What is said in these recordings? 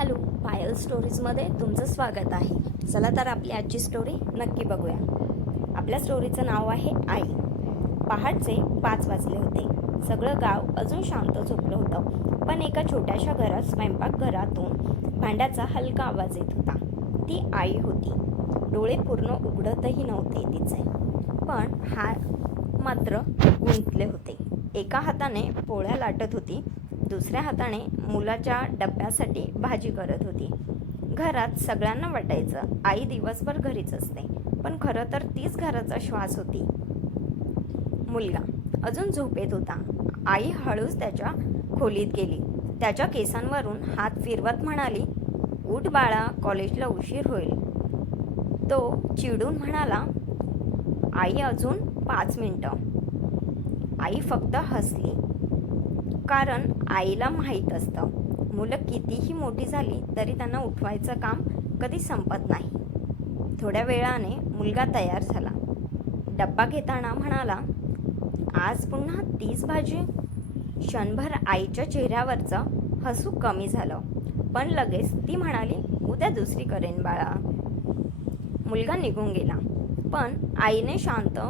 Hello, पायल स्टोरीजमध्ये तुमचं स्वागत आहे. चला तर आपली आजची स्टोरी नक्की बघूया. आपल्या स्टोरीचं नाव आहे आई. पहाटचे 5 वाजले होते. सगळं गाव अजून शांत झोपलं होतं, पण एका छोट्याशा घरात स्वयंपाकघरातून भांड्याचा हलका आवाज येत होता. ती आई होती. डोळे पूर्ण उघडतही नव्हते तिचे, पण हात मात्र गुंतले होते. एका हाताने पोळ्या लाटत होती, दुसऱ्या हाताने मुलाच्या डब्यासाठी भाजी करत होती. घरात सगळ्यांना वाटायचं आई दिवसभर घरीच असते, पण खरं तर तीच घराचा श्वास होती. मुलगा अजून झोपेत होता. आई हळूच त्याच्या खोलीत गेली. त्याच्या केसांवरून हात फिरवत म्हणाली, "उठ बाळा, कॉलेजला उशीर होईल." तो चिडून म्हणाला, "आई, अजून 5 मिनिटं." आई फक्त हसली, कारण आईला माहीत असतं मुलं कितीही मोठी झाली तरी त्यांना उठवायचं काम कधी संपत नाही. थोड्या वेळाने मुलगा तयार झाला. डब्बा घेताना म्हणाला, "आज पुन्हा तीच भाजी?" क्षणभर आईच्या चेहऱ्यावरचं हसू कमी झालं, पण लगेच ती म्हणाली, "उद्या दुसरी करेन बाळा." मुलगा निघून गेला, पण आईने शांत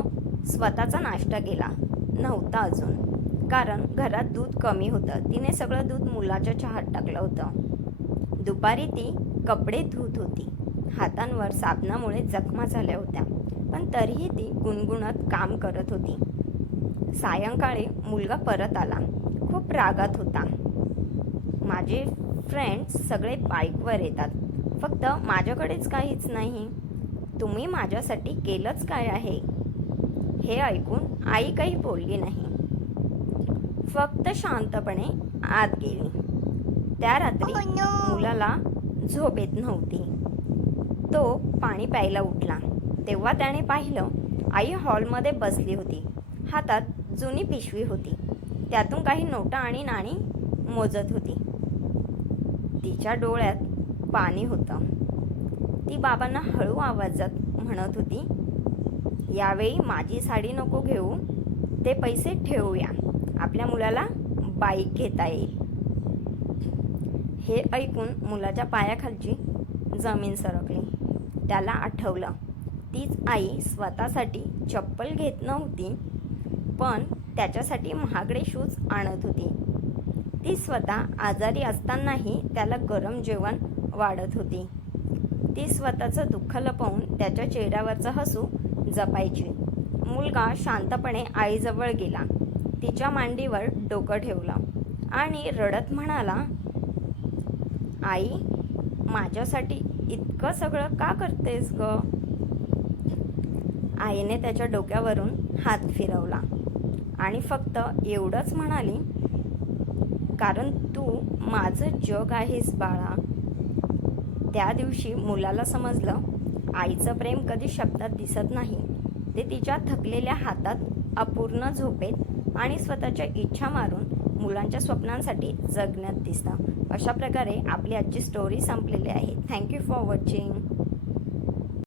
स्वतःचा नाश्ता केला नव्हता अजून, कारण घरात दूध कमी होतं. तिने सगळं दूध मुलाच्या चहात टाकलं होतं. दुपारी ती कपडे धुत होती. हातांवर साबणामुळे जखमा झाल्या होत्या, पण तरीही ती गुणगुणत काम करत होती. सायंकाळी मुलगा परत आला. खूप रागात होता. "माझे फ्रेंड्स सगळे बाईकवर येतात, फक्त माझ्याकडेच काहीच नाही. तुम्ही माझ्यासाठी केलंच काय आहे?" हे ऐकून आई काही बोलली नाही, फक्त शांतपणे आत गेली. त्या रात्री मुलाला झोप येत नव्हती. तो पाणी प्यायला उठला तेव्हा त्याने पाहिलं, आई हॉलमध्ये बसली होती. हातात जुनी पिशवी होती, त्यातून काही नोटा आणि नाणी मोजत होती. तिच्या डोळ्यात पाणी होतं. ती बाबांना हळू आवाजात म्हणत होती, "यावेळी माझी साडी नको घेऊ, ते पैसे ठेवूया. आपल्या मुलाला बाईक घेता येईल." हे ऐकून मुलाच्या पायाखालची जमीन सरकली. त्याला आठवलं, तीच आई स्वतःसाठी चप्पल घेत नव्हती, पण त्याच्यासाठी महागडे शूज आणत होती. ती स्वतः आजारी असतानाही त्याला गरम जेवण वाढत होती. ती स्वतःचं दुःख लपवून त्याच्या चेहऱ्यावरचं हसू जपायची. मुलगा शांतपणे आईजवळ गेला, तिच्या मांडीवर डोकं ठेवलं आणि रडत म्हणाला, "आई, माझ्यासाठी इतकं सगळं का करतेस ग?" आईने त्याच्या डोक्यावरून हात फिरवला आणि फक्त एवढंच म्हणाली, "कारण तू माझं जग आहेस बाळा." त्या दिवशी मुलाला समजलं, आईचं प्रेम कधी शब्दात दिसत नाही, ते तिच्या थकलेल्या हातात, अपूर्ण झोपेत आणि स्वतःच्या इच्छा मारून मुलांच्या स्वप्नांसाठी जगण्यात दिसतं. अशा प्रकारे आपली आजची स्टोरी संपलेली आहे. Thank you for watching.